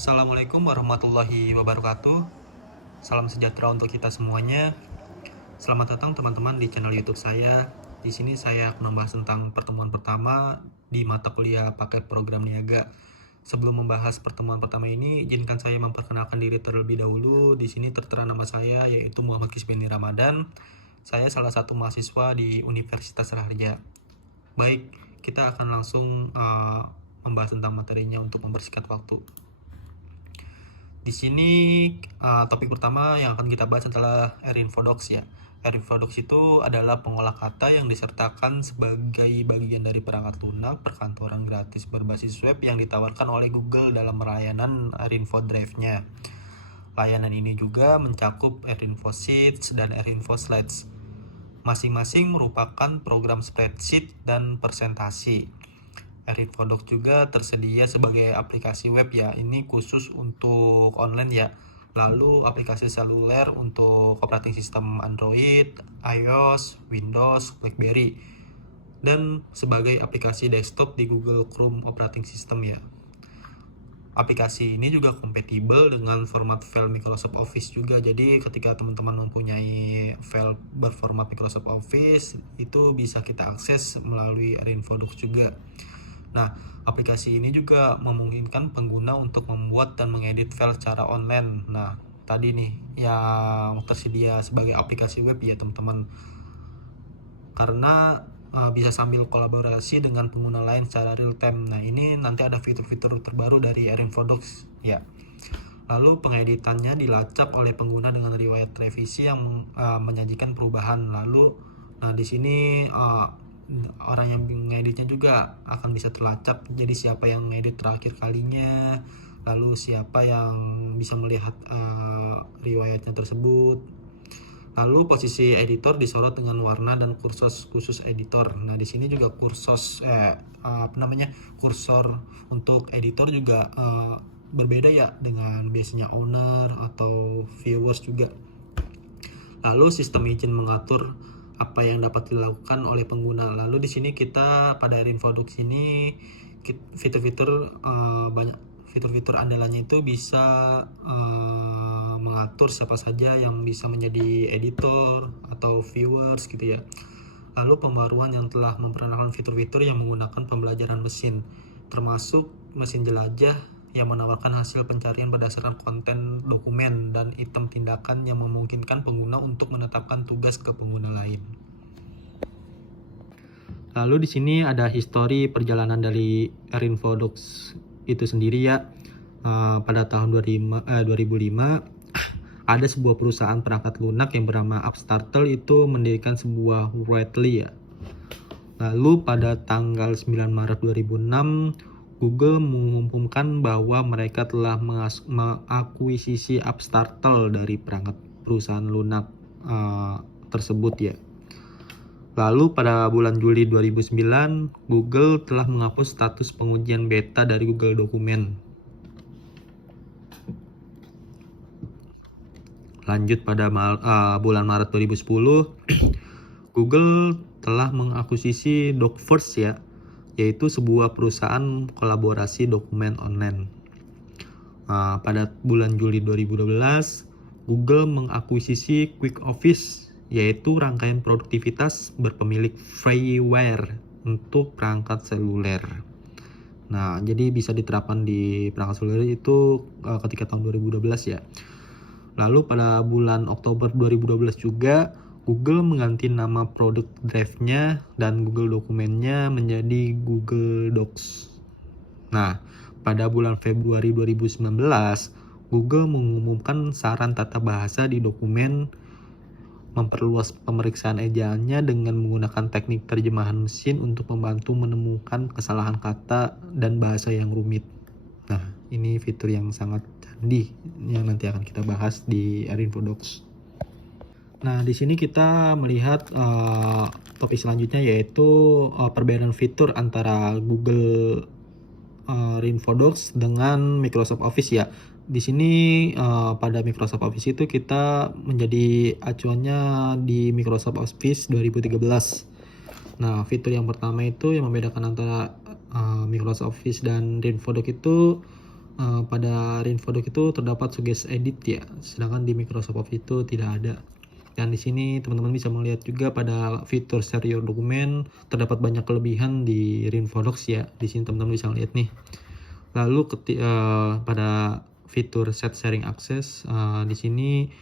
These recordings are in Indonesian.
Assalamualaikum warahmatullahi wabarakatuh. Salam sejahtera untuk kita semuanya. Selamat datang teman-teman di channel YouTube saya. Di sini saya akan membahas tentang pertemuan pertama di mata kuliah paket program niaga. Sebelum membahas pertemuan pertama ini, izinkan saya memperkenalkan diri terlebih dahulu. Di sini tertera nama saya, yaitu Muhammad Kisbeni Ramadan. Saya salah satu mahasiswa di Universitas Raharja. Baik, kita akan langsung membahas tentang materinya untuk mempersingkat waktu. Di sini topik pertama yang akan kita bahas adalah Erinfodox ya. Erinfodox itu adalah pengolah kata yang disertakan sebagai bagian dari perangkat lunak perkantoran gratis berbasis web yang ditawarkan oleh Google dalam layanan Erinfo Drive-nya. Layanan ini juga mencakup Erinfo Sheets dan Erinfo Slides. Masing-masing merupakan program spreadsheet dan presentasi. Erinfodox juga tersedia sebagai aplikasi web ya, ini khusus untuk online ya. Lalu aplikasi seluler untuk operating system Android, iOS, Windows, BlackBerry, dan sebagai aplikasi desktop di Google Chrome operating system ya. Aplikasi ini juga kompatibel dengan format file Microsoft Office juga. Jadi ketika teman-teman mempunyai file berformat Microsoft Office, itu bisa kita akses melalui Erinfodox juga. Nah, aplikasi ini juga memungkinkan pengguna untuk membuat dan mengedit file secara online. Nah, tadi nih yang tersedia sebagai aplikasi web ya teman-teman. Karena bisa sambil kolaborasi dengan pengguna lain secara real time. Nah, ini nanti ada fitur-fitur terbaru dari Erinfodox ya. Lalu pengeditannya dilacak oleh pengguna dengan riwayat revisi yang menyajikan perubahan. Lalu, nah di sini orang yang mengeditnya juga akan bisa terlacak, jadi siapa yang ngedit terakhir kalinya, lalu siapa yang bisa melihat riwayatnya tersebut. Lalu posisi editor disorot dengan warna dan kursor khusus editor. Nah di sini juga kursor untuk editor juga berbeda ya dengan biasanya owner atau viewers juga. Lalu sistem izin mengatur apa yang dapat dilakukan oleh pengguna. Lalu di sini kita pada Erinfodox ini fitur-fitur banyak fitur-fitur andalannya itu bisa mengatur siapa saja yang bisa menjadi editor atau viewers gitu ya. Lalu pembaruan yang telah memperkenalkan fitur-fitur yang menggunakan pembelajaran mesin, termasuk mesin jelajah yang menawarkan hasil pencarian berdasarkan konten dokumen dan item tindakan yang memungkinkan pengguna untuk menetapkan tugas ke pengguna lain. Lalu di sini ada histori perjalanan dari Erinfodox itu sendiri ya. Pada tahun 2005 ada sebuah perusahaan perangkat lunak yang bernama Upstartle itu mendirikan sebuah Writely ya. Lalu pada tanggal 9 Maret 2006 Google mengumumkan bahwa mereka telah mengakuisisi Upstartle dari perangkat perusahaan lunak tersebut ya. Lalu pada bulan Juli 2009, Google telah menghapus status pengujian beta dari Google Dokumen. Lanjut pada bulan Maret 2010, Google telah mengakuisisi Docverse ya, yaitu sebuah perusahaan kolaborasi dokumen online. Pada bulan Juli 2012, Google mengakuisisi Quick Office, yaitu rangkaian produktivitas berpemilik freeware untuk perangkat seluler. Nah, jadi bisa diterapkan di perangkat seluler itu ketika tahun 2012 ya. Lalu pada bulan Oktober 2012 juga, Google mengganti nama produk Drive-nya dan Google Dokumennya menjadi Google Docs. Nah, pada bulan Februari 2019, Google mengumumkan saran tata bahasa di dokumen, memperluas pemeriksaan ejaannya dengan menggunakan teknik terjemahan mesin untuk membantu menemukan kesalahan kata dan bahasa yang rumit. Nah, ini fitur yang sangat canggih yang nanti akan kita bahas di Erinfodox. Nah, di sini kita melihat topik selanjutnya yaitu perbedaan fitur antara Google Erinfodox dengan Microsoft Office ya. Di sini pada Microsoft Office itu kita menjadi acuannya di Microsoft Office 2013. Nah, fitur yang pertama itu yang membedakan antara Microsoft Office dan Erinfodox itu pada Rinfodoc itu terdapat suggest edit ya, sedangkan di Microsoft Office itu tidak ada. Dan di sini teman-teman bisa melihat juga pada fitur share your document terdapat banyak kelebihan di Rinfodoc ya. Di sini teman-teman bisa lihat nih. Lalu pada fitur set sharing access di sini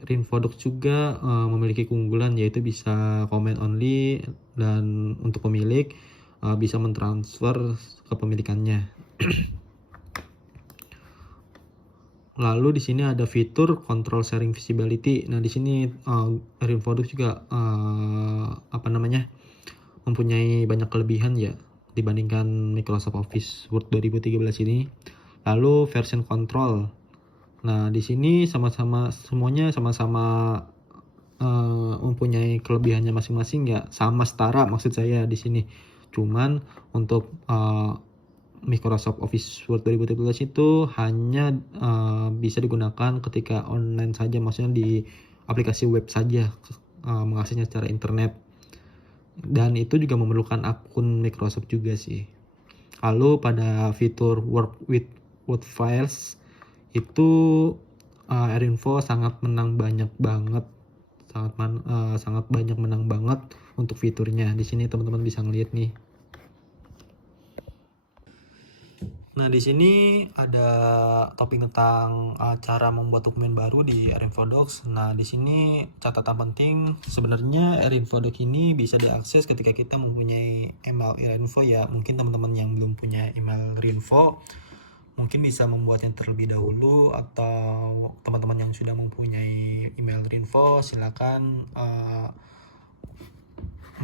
Rinfodoc juga memiliki keunggulan yaitu bisa comment only, dan untuk pemilik bisa mentransfer kepemilikannya. Lalu di sini ada fitur control sharing visibility. Nah, di sini Rinfodoc juga mempunyai banyak kelebihan ya dibandingkan Microsoft Office Word 2013 ini. Lalu version control. Nah, di sini semuanya sama-sama mempunyai kelebihannya masing-masing ya, sama setara maksud saya di sini. Cuman untuk Microsoft Office Word 2013 itu hanya bisa digunakan ketika online saja, maksudnya di aplikasi web saja, mengaksesnya secara internet. Dan itu juga memerlukan akun Microsoft juga sih. Lalu pada fitur Work with Word Files itu Erinfo sangat menang banyak banget, sangat banyak menang banget untuk fiturnya. Di sini teman-teman bisa ngeliat nih. Nah, di sini ada topik tentang cara membuat dokumen baru di Rinfodoc. Nah, di sini catatan penting, sebenarnya Rinfodoc ini bisa diakses ketika kita mempunyai email Rinfo ya. Mungkin teman-teman yang belum punya email Rinfo mungkin bisa membuatnya terlebih dahulu, atau teman-teman yang sudah mempunyai email Rinfo silakan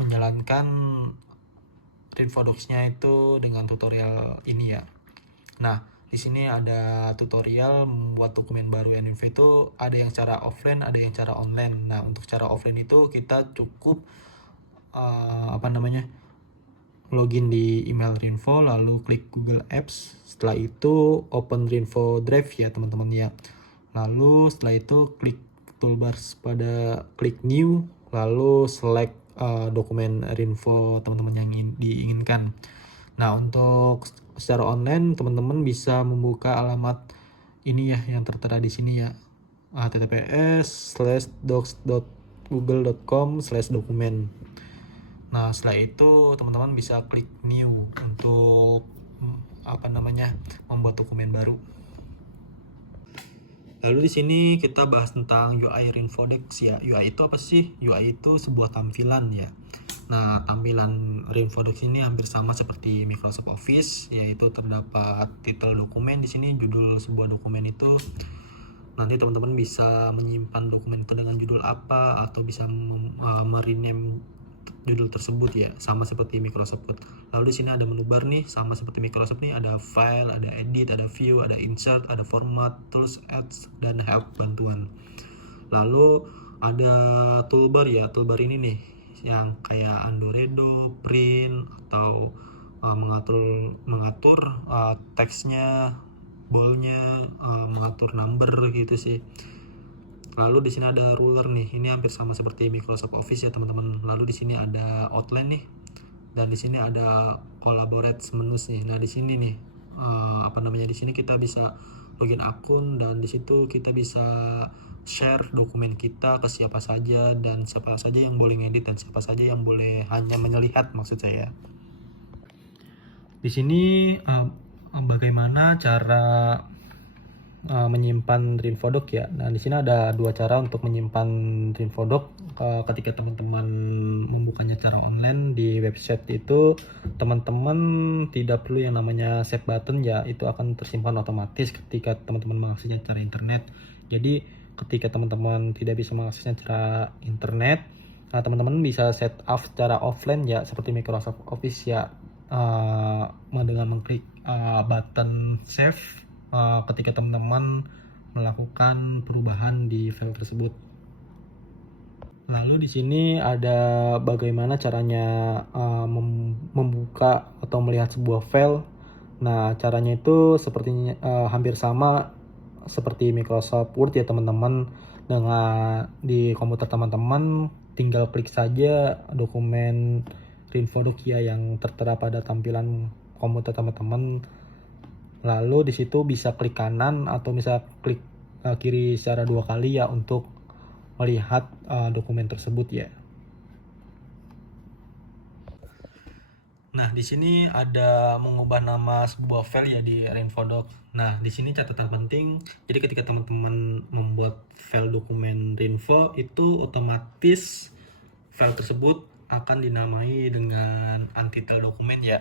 menjalankan Rinfodoc-nya itu dengan tutorial ini ya. Nah, di sini ada tutorial membuat dokumen baru Rinfo itu ada yang cara offline, ada yang cara online. Nah, untuk cara offline itu kita cukup login di email Rinfo, lalu klik Google Apps. Setelah itu open Rinfo Drive ya teman-teman ya. Lalu setelah itu klik toolbars pada klik new, lalu select dokumen Rinfo teman-teman yang diinginkan. Nah, untuk secara online teman-teman bisa membuka alamat ini ya yang tertera di sini ya, https://docs.google.com/dokumen. Nah, setelah itu teman-teman bisa klik new untuk membuat dokumen baru. Lalu di sini kita bahas tentang UI Rinfodoc ya. UI itu apa sih? UI itu sebuah tampilan ya. Nah, tampilan Rinfodoc ini hampir sama seperti Microsoft Office, yaitu terdapat titel dokumen di sini, judul sebuah dokumen itu. Nanti teman-teman bisa menyimpan dokumen itu dengan judul apa, atau bisa merename judul tersebut ya, sama seperti Microsoft Word. Lalu di sini ada menu bar nih, sama seperti Microsoft nih, ada file, ada edit, ada view, ada insert, ada format, tools, ads, dan help bantuan. Lalu ada toolbar ya, toolbar ini nih yang kayak Andoredo, print, atau mengatur teksnya, boldnya, mengatur number gitu sih. Lalu di sini ada ruler nih, ini hampir sama seperti Microsoft Office ya teman-teman. Lalu di sini ada outline nih, dan di sini ada collaborate menus nih. Nah, di sini nih di sini kita bisa login akun, dan di situ kita bisa share dokumen kita ke siapa saja, dan siapa saja yang boleh ngedit, dan siapa saja yang boleh hanya melihat maksud saya. Di sini bagaimana cara menyimpan Rinfodoc ya. Nah, di sini ada dua cara untuk menyimpan Rinfodoc. Ketika teman-teman membukanya secara online di website itu, teman-teman tidak perlu yang namanya save button ya, itu akan tersimpan otomatis ketika teman-teman mengaksesnya secara internet. Jadi ketika teman-teman tidak bisa mengaksesnya secara internet, teman-teman bisa set up secara offline ya, seperti Microsoft Office ya, dengan mengklik button save ketika teman-teman melakukan perubahan di file tersebut. Lalu di sini ada bagaimana caranya membuka atau melihat sebuah file. Nah, caranya itu sepertinya hampir sama seperti Microsoft Word ya teman-teman. Dengan di komputer teman-teman tinggal klik saja dokumen Rinfodoc ya yang tertera pada tampilan komputer teman-teman. Lalu di situ bisa klik kanan atau bisa klik kiri secara 2 kali ya untuk melihat dokumen tersebut ya. Nah, di sini ada mengubah nama sebuah file ya di Rainfodoc. Nah, di sini catatan penting, jadi ketika teman-teman membuat file dokumen Rainfo, itu otomatis file tersebut akan dinamai dengan untitled dokumen ya.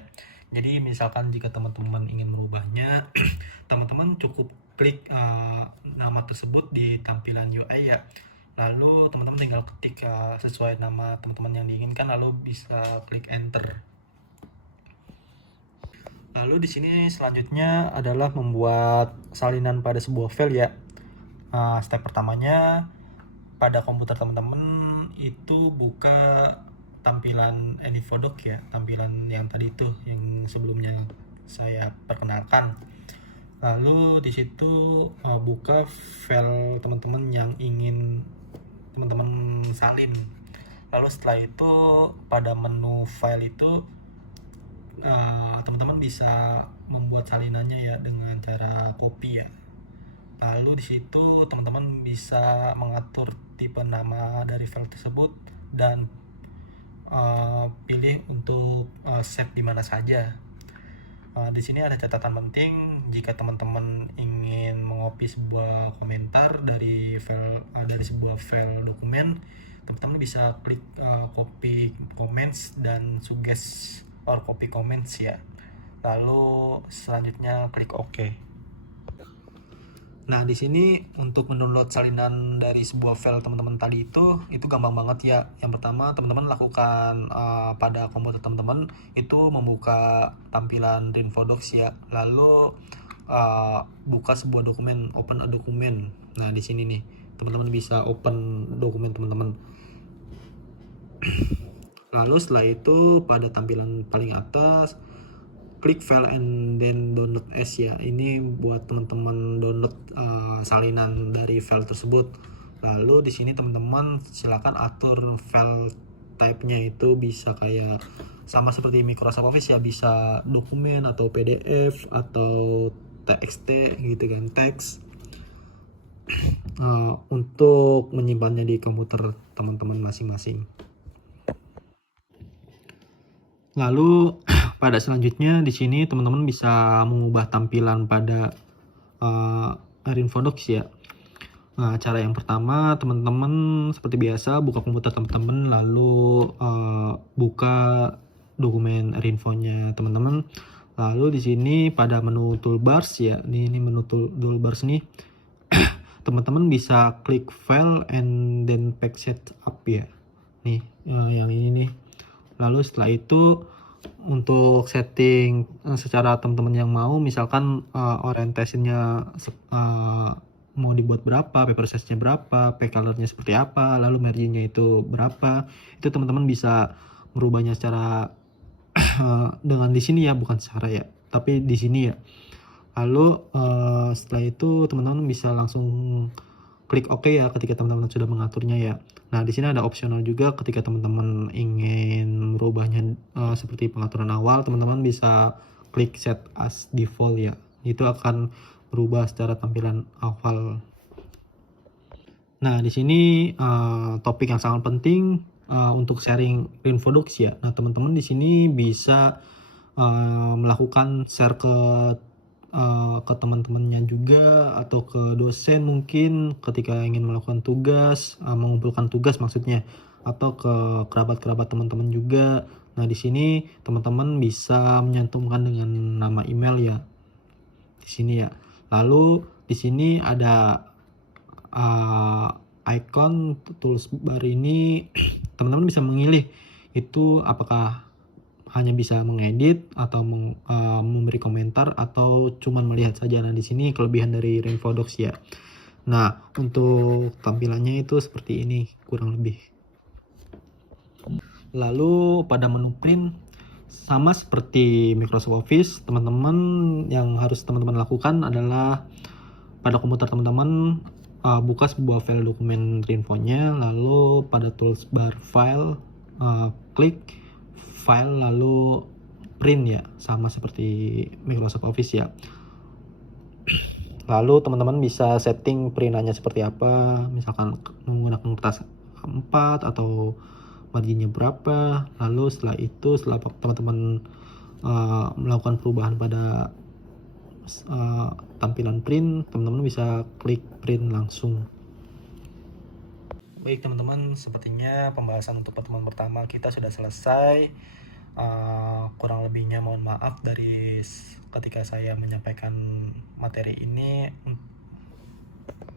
Jadi misalkan jika teman-teman ingin merubahnya, teman-teman cukup klik nama tersebut di tampilan UI ya. Lalu teman-teman tinggal ketik sesuai nama teman-teman yang diinginkan, lalu bisa klik enter. Lalu di sini selanjutnya adalah membuat salinan pada sebuah file ya. Step pertamanya pada komputer teman-teman itu buka tampilan Anyfodoc ya, tampilan yang tadi itu yang sebelumnya saya perkenalkan. Lalu di situ buka file teman-teman yang ingin teman-teman salin. Lalu setelah itu pada menu file itu teman-teman bisa membuat salinannya ya dengan cara copy ya. Lalu di situ teman-teman bisa mengatur tipe nama dari file tersebut dan pilih untuk save di mana saja. Di sini ada catatan penting, jika teman-teman ingin mengopi sebuah komentar dari sebuah file dokumen, teman-teman bisa klik copy comments dan suggest or copy comments ya. Lalu selanjutnya klik OK. Nah, di sini untuk mendownload salinan dari sebuah file teman-teman tadi itu gampang banget ya. Yang pertama, teman-teman lakukan pada komputer teman-teman itu membuka tampilan Rainfodocs ya. Lalu buka sebuah dokumen, open a dokumen. Nah, di sini nih, teman-teman bisa open dokumen teman-teman. Lalu setelah itu pada tampilan paling atas klik file and then download as ya. Ini buat teman-teman download salinan dari file tersebut. Lalu di sini teman-teman silakan atur file type-nya, itu bisa kayak sama seperti Microsoft Office ya, bisa dokumen atau PDF atau TXT gitu kan, teks. Untuk menyimpannya di komputer teman-teman masing-masing. Lalu pada selanjutnya di sini teman-teman bisa mengubah tampilan pada Rainfodocs ya. Nah, cara yang pertama teman-teman seperti biasa buka komputer teman-teman, lalu buka dokumen Rainfo-nya teman-teman. Lalu di sini pada menu toolbars ya, ini menu toolbars nih. Teman-teman bisa klik file and then package up ya. Nih yang ini nih. Lalu setelah itu untuk setting secara teman-teman yang mau, misalkan orientasinya mau dibuat berapa, paper size-nya berapa, pack color-nya seperti apa, lalu margin-nya itu berapa, itu teman-teman bisa merubahnya secara dengan di sini ya, bukan secara ya, tapi di sini ya. Lalu setelah itu teman-teman bisa langsung klik OK ya ketika teman-teman sudah mengaturnya ya. Nah, di sini ada opsional juga ketika teman-teman ingin merubahnya seperti pengaturan awal, teman-teman bisa klik set as default ya. Itu akan berubah secara tampilan awal. Nah, di sini topik yang sangat penting untuk sharing Rainfodocs ya. Nah, teman-teman di sini bisa melakukan share ke teman-temannya juga atau ke dosen mungkin ketika ingin melakukan tugas, mengumpulkan tugas maksudnya, atau ke kerabat-kerabat teman-teman juga. Nah, di sini teman-teman bisa menyantumkan dengan nama email ya. Di sini ya. Lalu di sini ada icon tools bar ini, teman-teman bisa memilih itu apakah hanya bisa mengedit atau memberi komentar atau cuman melihat saja. Nah, di sini kelebihan dari Rainfodocs ya. Nah, untuk tampilannya itu seperti ini kurang lebih. Lalu pada menu print sama seperti Microsoft Office, teman-teman yang harus teman-teman lakukan adalah pada komputer teman-teman buka sebuah file dokumen Rainfo-nya, lalu pada toolbar file klik file lalu print ya, sama seperti Microsoft Office ya. Lalu teman-teman bisa setting perintannya seperti apa, misalkan menggunakan kertas A4 atau marginnya berapa. Lalu setelah itu, setelah teman-teman melakukan perubahan pada tampilan print, teman-teman bisa klik print langsung. Baik teman-teman, sepertinya pembahasan untuk pertemuan pertama kita sudah selesai. Kurang lebihnya mohon maaf dari ketika saya menyampaikan materi ini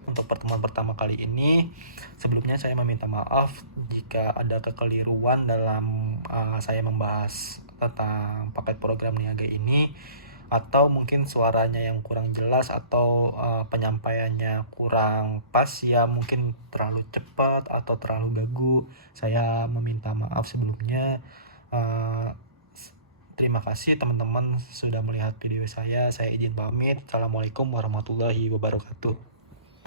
untuk pertemuan pertama kali ini. Sebelumnya saya meminta maaf jika ada kekeliruan dalam saya membahas tentang paket program niaga ini, atau mungkin suaranya yang kurang jelas atau penyampaiannya kurang pas, ya mungkin terlalu cepat atau terlalu gagu. Saya meminta maaf sebelumnya. Terima kasih teman-teman sudah melihat video saya. Saya izin pamit. Assalamualaikum warahmatullahi wabarakatuh.